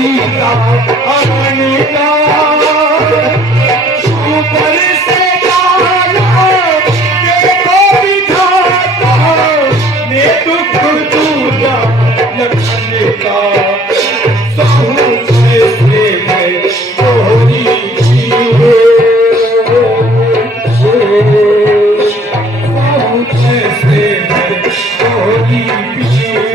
सीता अनिता ऊपर से डाला देखो विधाता ने दुख दूजा लखन का सहु कैसे मैं तोहरी जीवे सहु कैसे मैं तोहरी जीवे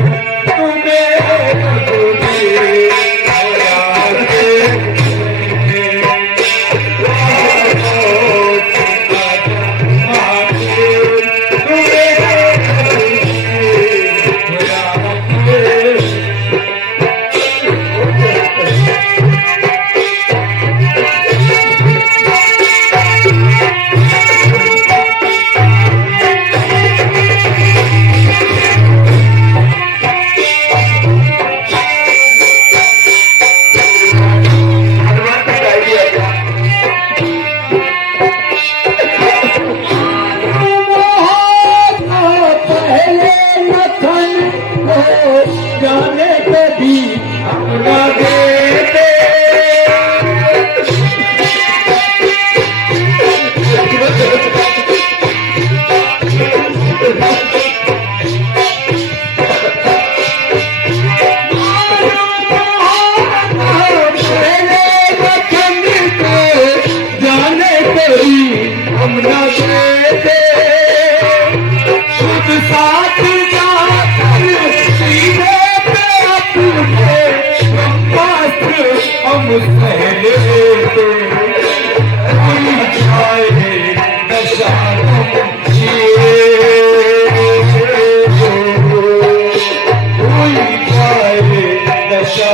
जाने कभी अपना देते जाने कभी अपना देते खुद साथ हम सहले कोई जाए दशा कोई जाए दशा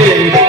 तुम्हें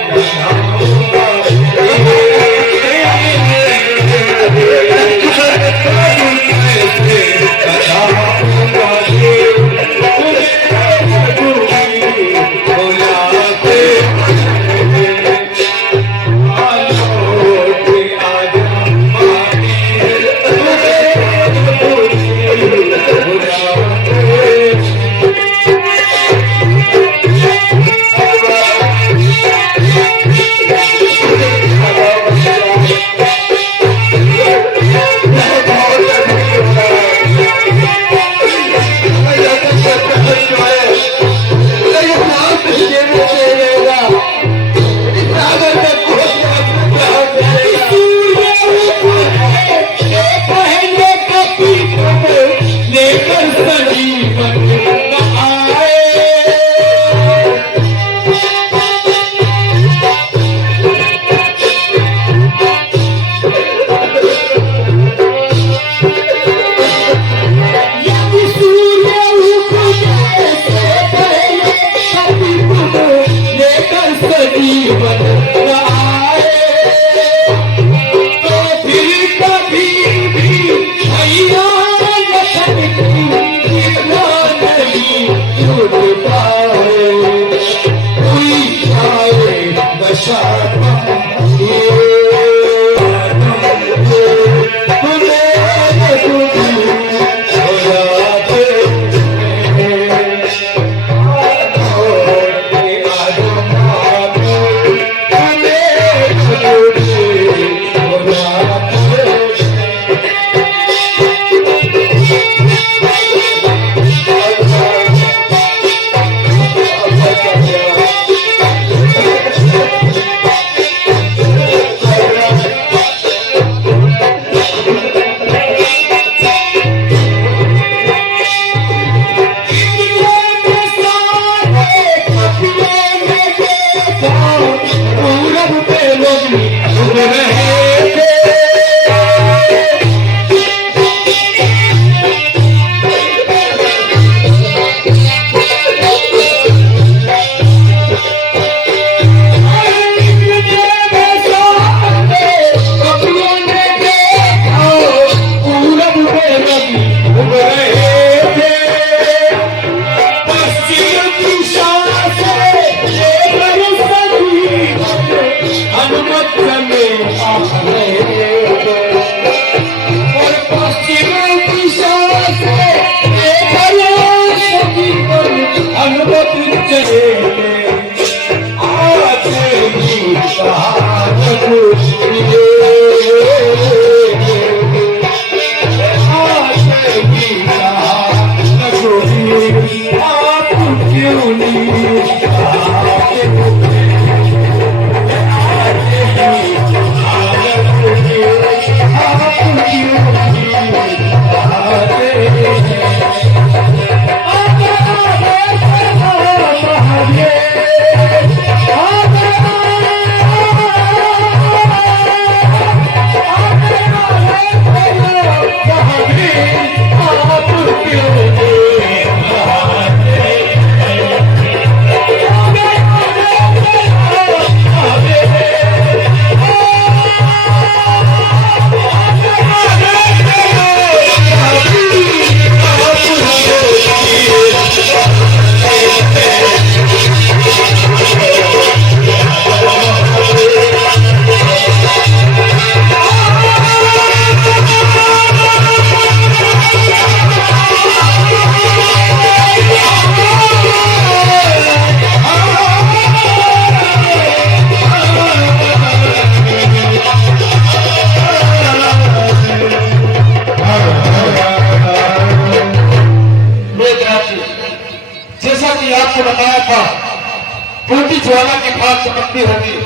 छोटी ज्वाला की भाग चमकती होगी।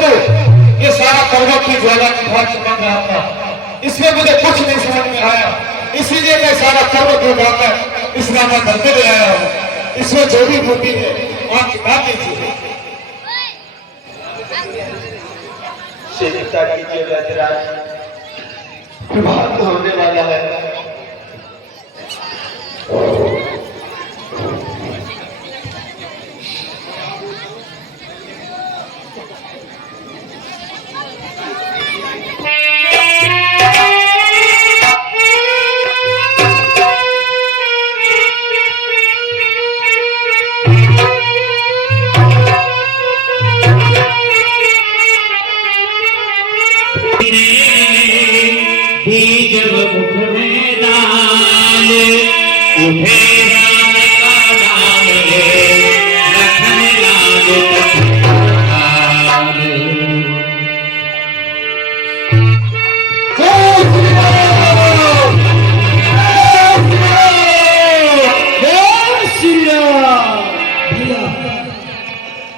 तो ये सारा पर्वत की ज्वाला की भाग चमक रहा था, इसमें मुझे कुछ नहीं समझ में आया, इसीलिए मैं सारा पर्वत उठाकर इस रामा धरते ले आया हूँ। इसमें जो भी मूर्ति है आप चुका दीजिए। चिंता कीजिए वैद्यराज, विवाह तो होने वाला है। जब मुख में डाल उठे राम का नाम ले, लखन लाल पठान।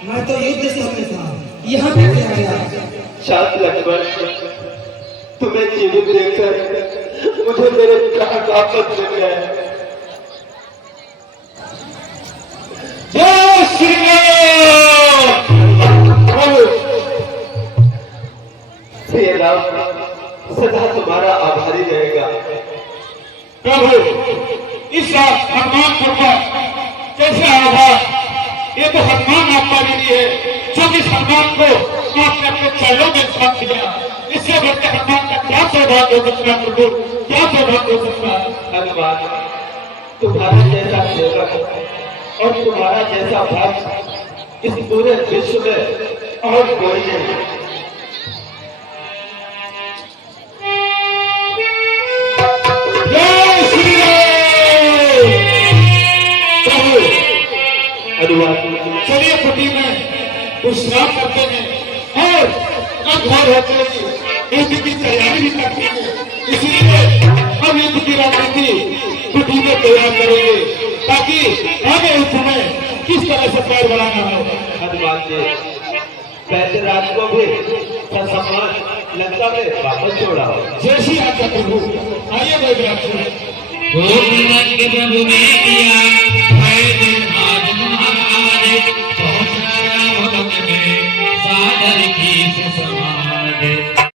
मैं तो युद्ध स्थल में था, यहाँ पे क्या गया? शांत लक्ष्मण, तुम्हें जीवित देखकर मुझे मेरे प्राण वापस मिल गए। जय श्री राम। हे राम, सदा तुम्हारा आभारी रहेगा। प्रभु, इस हनुमान कृपा कैसे आभार? ये तो हनुमान आपका ऋणी है, जो इस हनुमान को आपने अपने चरणों में स्थान दिया। इससे बढ़कर हनुमान का क्या सौभाग्य हो सकता है प्रभु, क्या सौभाग्य हो सकता है? हनुमान, तुम्हारा जैसा सेवक और तुम्हारा जैसा भक्त इस पूरे विश्व में और कोई नहीं। जय श्री राम। प्रभु, हनुमान, चलिए कुटी में विश्राम करते हैं और अब घर होते ही युद्ध की तैयारी भी करते हैं। इसलिए हम युद्ध की रणनीति कुटी में तैयार करेंगे ताकि आगे उस समय किस तरह से पैर बढ़ाना हो। हनुमान जी, वैद्यराज को भी ससम्मान लंका में वापस छोड़ा हो। जैसी आज्ञा प्रभु। आइए वैद्यराज। गोपीनाथ के प्रभु ने किया